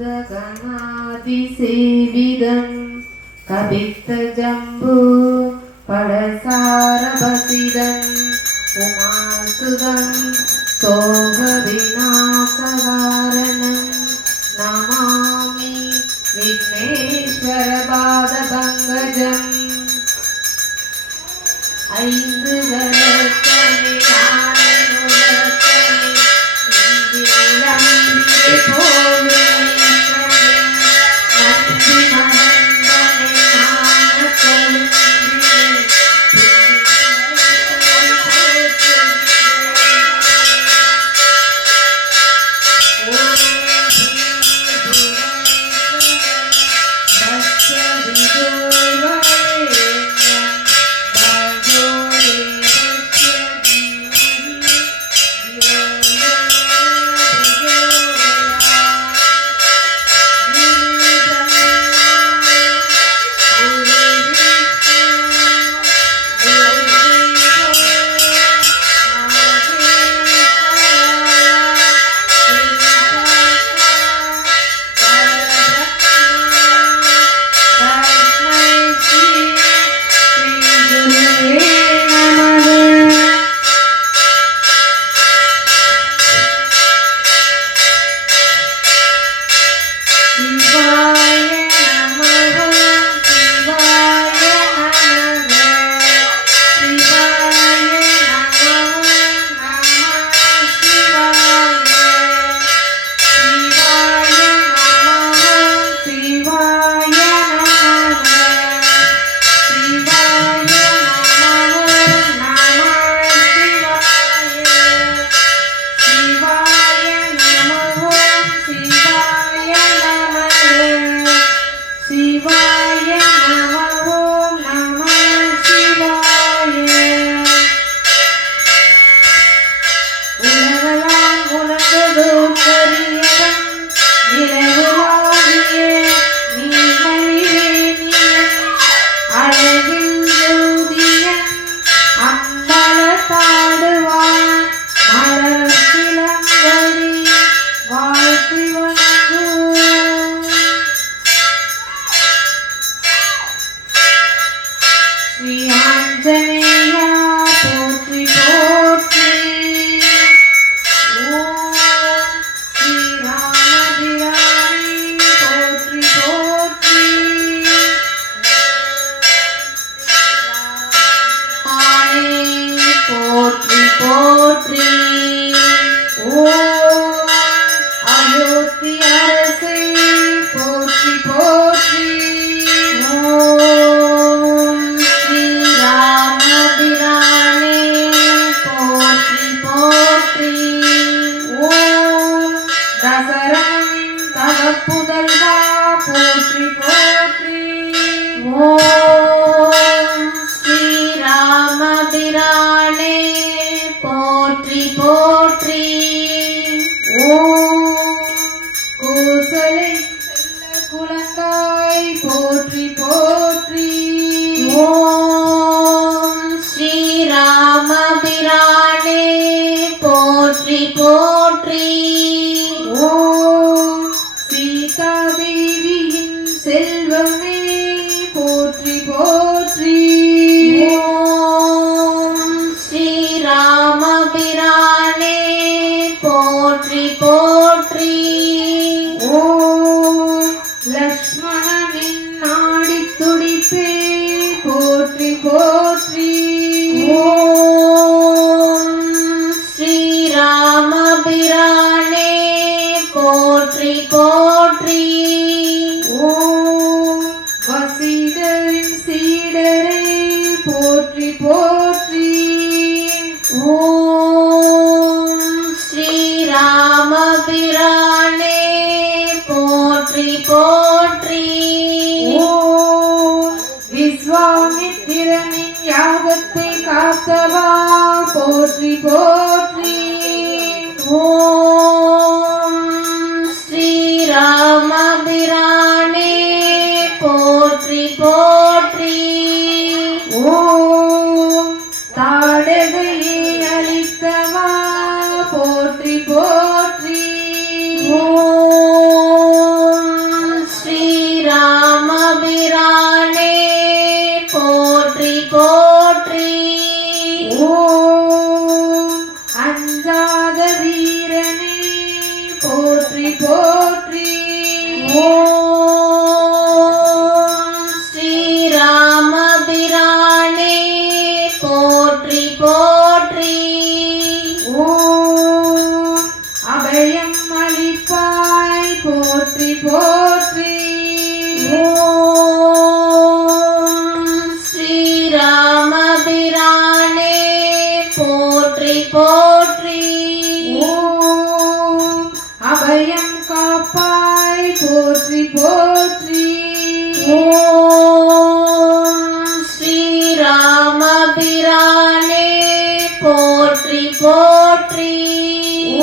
भूतगणादिसेविदं कवित्तजम्बू पडसारभसिदं उमासुदं सोगविनाशकारणं नमामि विघ्नेश्वरपादपङ्कजम् ஐந்து கரத்தனை ஆனமுகத்தனை இந்திரம்பிகை போலும் நந்தி மகந்தனை ஞானக்கொழுந்தினை ஓம் போற்றி ஓம் ஸ்ரீராமபிரானே போற்றி போற்றி ஓம் அபயம் அளிப்பாய் போற்றி போற்றி ஓம் ஸ்ரீராமபிரானே போற்றி போற்றி ஓம் அபயம் காப்பாய் போற்றி போற்றி ஓம் ஸ்ரீராமபிரானே போற்றி போற்றி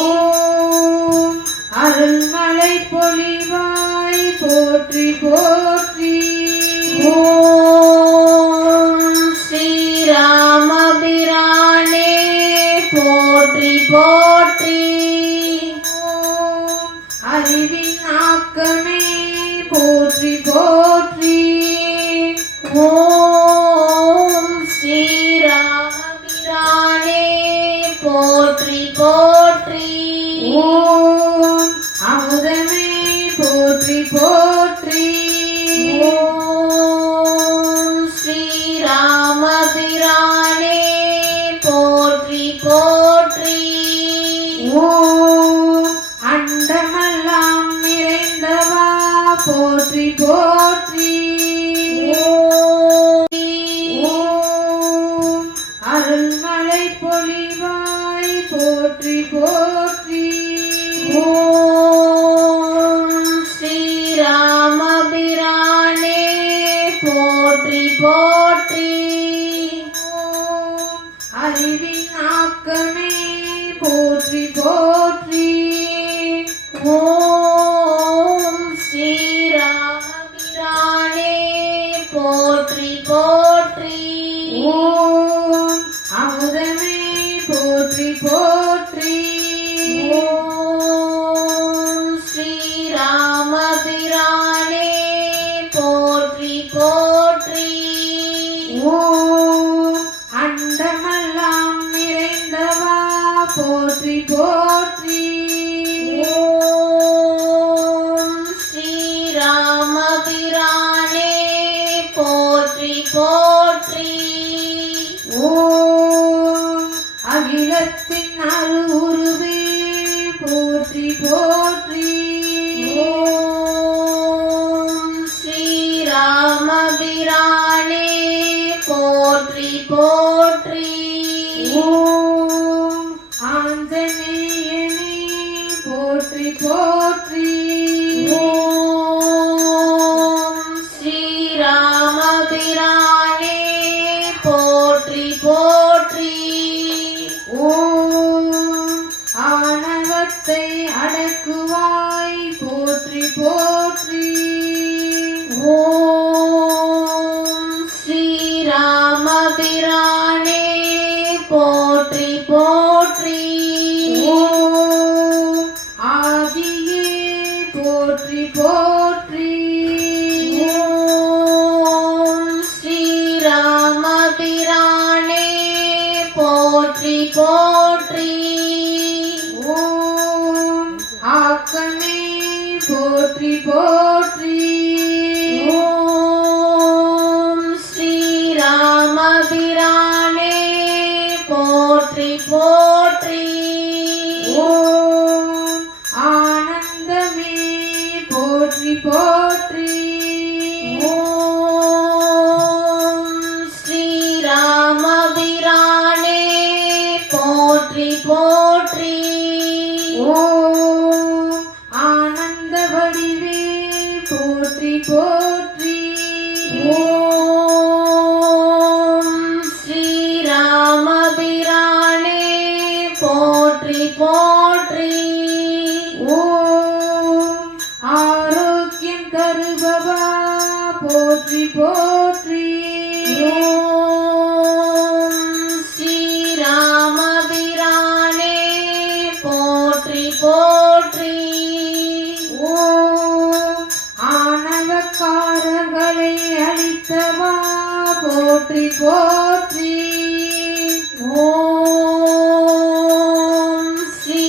ஓம் அருள்மலை பொழிவாய் போற்றி போற்றி ஓம் ஸ்ரீராமபிரானே போற்றி போற்றி ஓம் அறிவின் ஆக்கமே போற்றி போற்றி ஓம் ஸ்ரீராமபிரானே போற்றி போற்றி ஓம் அமுதமே போற்றி போற்றி ஓம் ஸ்ரீராமபிரானே போற்றி போற்றி ஓம் அண்டமெல்லாம் நிறைந்தவா போற்றி போற்றி ஓம் அருள்மலை பொழிவாய் போற்றி போற்றி ஓம் ஸ்ரீராமபிரானே போற்றி போற்றி ஓம் அறிவின் ஆக்கமே போற்றி போற்றி ஓம் ஸ்ரீராமபிரானே போற்றி போற்றி ஓம் அமுதமே போற்றி போற்றி ஓம் ஸ்ரீராமபிரானே போற்றி போற்றி ஓம் அண்டமெல்லாம் நிறைந்தவா போற்றி போற்றி ஓம் ஸ்ரீராமபிரானே போற்றி போற்றி ஓம் அகிலத்தின் அருவுருவே போற்றி போற்றி ஓம் ஸ்ரீராமபிரானே போற்றி போற்றி ஓம் ஆஞ்சநேயனே போற்றி போற்றி ஓம் ஸ்ரீராமபிரானே போற்றி போற்றி ஓம் ஆணவத்தை அடக்குவாய் போற்றி போற்றி ஓம் ஸ்ரீராமபிரானே போற்றி போற்றி ஓம் ஆதியே போற்றி போற்றி ஓம் ஸ்ரீராமபிரானே போற்றி போற்றி ஓம் ஆக்கமே போற்றி போற்றி ஓம் ஸ்ரீராமபிரானே போற்றி போற்றி ஓம் ஆனந்தமே போற்றி போற்றி ஓம் ஸ்ரீராமபிரானே போற்றி போற்றி ஓம் ஆனந்த வடிவே போற்றி போற்றி ஓம் ஸ்ரீராமபிரானே போற்றி போற்றி ஓம் ஆரோக்கியம் தருபவா போற்றி போற்றி ஓம் ஸ்ரீராமபிரானே போற்றி போற்றி ஓம் ஆணவக்காரர்களை அழித்தவா போற்றி போற்றி ஓம் ஸ்ரீராமபிரானே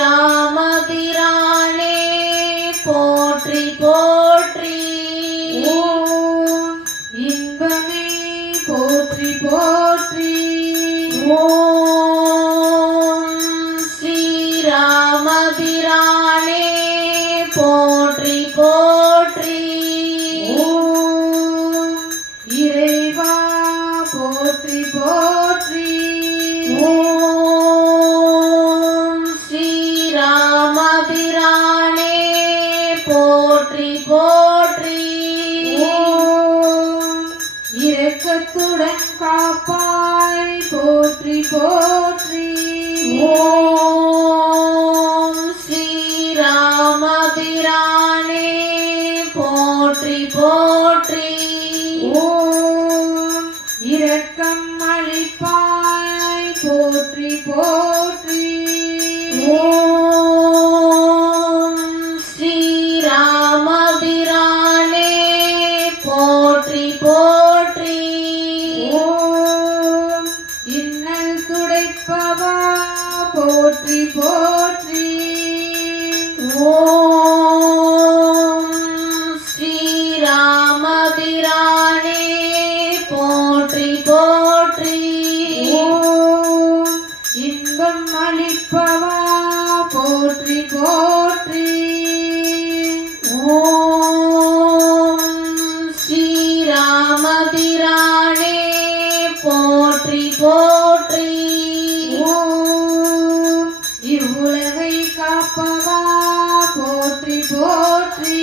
ஸ்ரீராமபிரானே போற்றி போற்றி ஓம் இன்பமே போற்றி போற்றி ஓம் ஸ்ரீராமபிரானே போற்றி போற்றி ஓம் இறைவா போற்றி போற்றி ஓம் ஸ்ரீராமபிரானே போற்றி போற்றி ஓம் இரக்கத்துடன் காப்பாய் போற்றி போற்றி ஓம் ஸ்ரீராமபிரானே போற்றி போற்றி ஓம் இரக்கம் அளிப்பாய் போற்றி போற்றி ஓம் ஸ்ரீராமபிரானே போற்றி போற்றி ஓம் இன்னல் துடைப்பவா போற்றி போற்றி ஓம் ஸ்ரீராமபிரானே போற்றி போற்றி ஓம் இன்பம் அளிப்பவா போற்றி போற்றி ஓம் ஸ்ரீராமபிரானே போற்றி போற்றி ஓம் இவ்வுலகை காப்பவா போற்றி போற்றி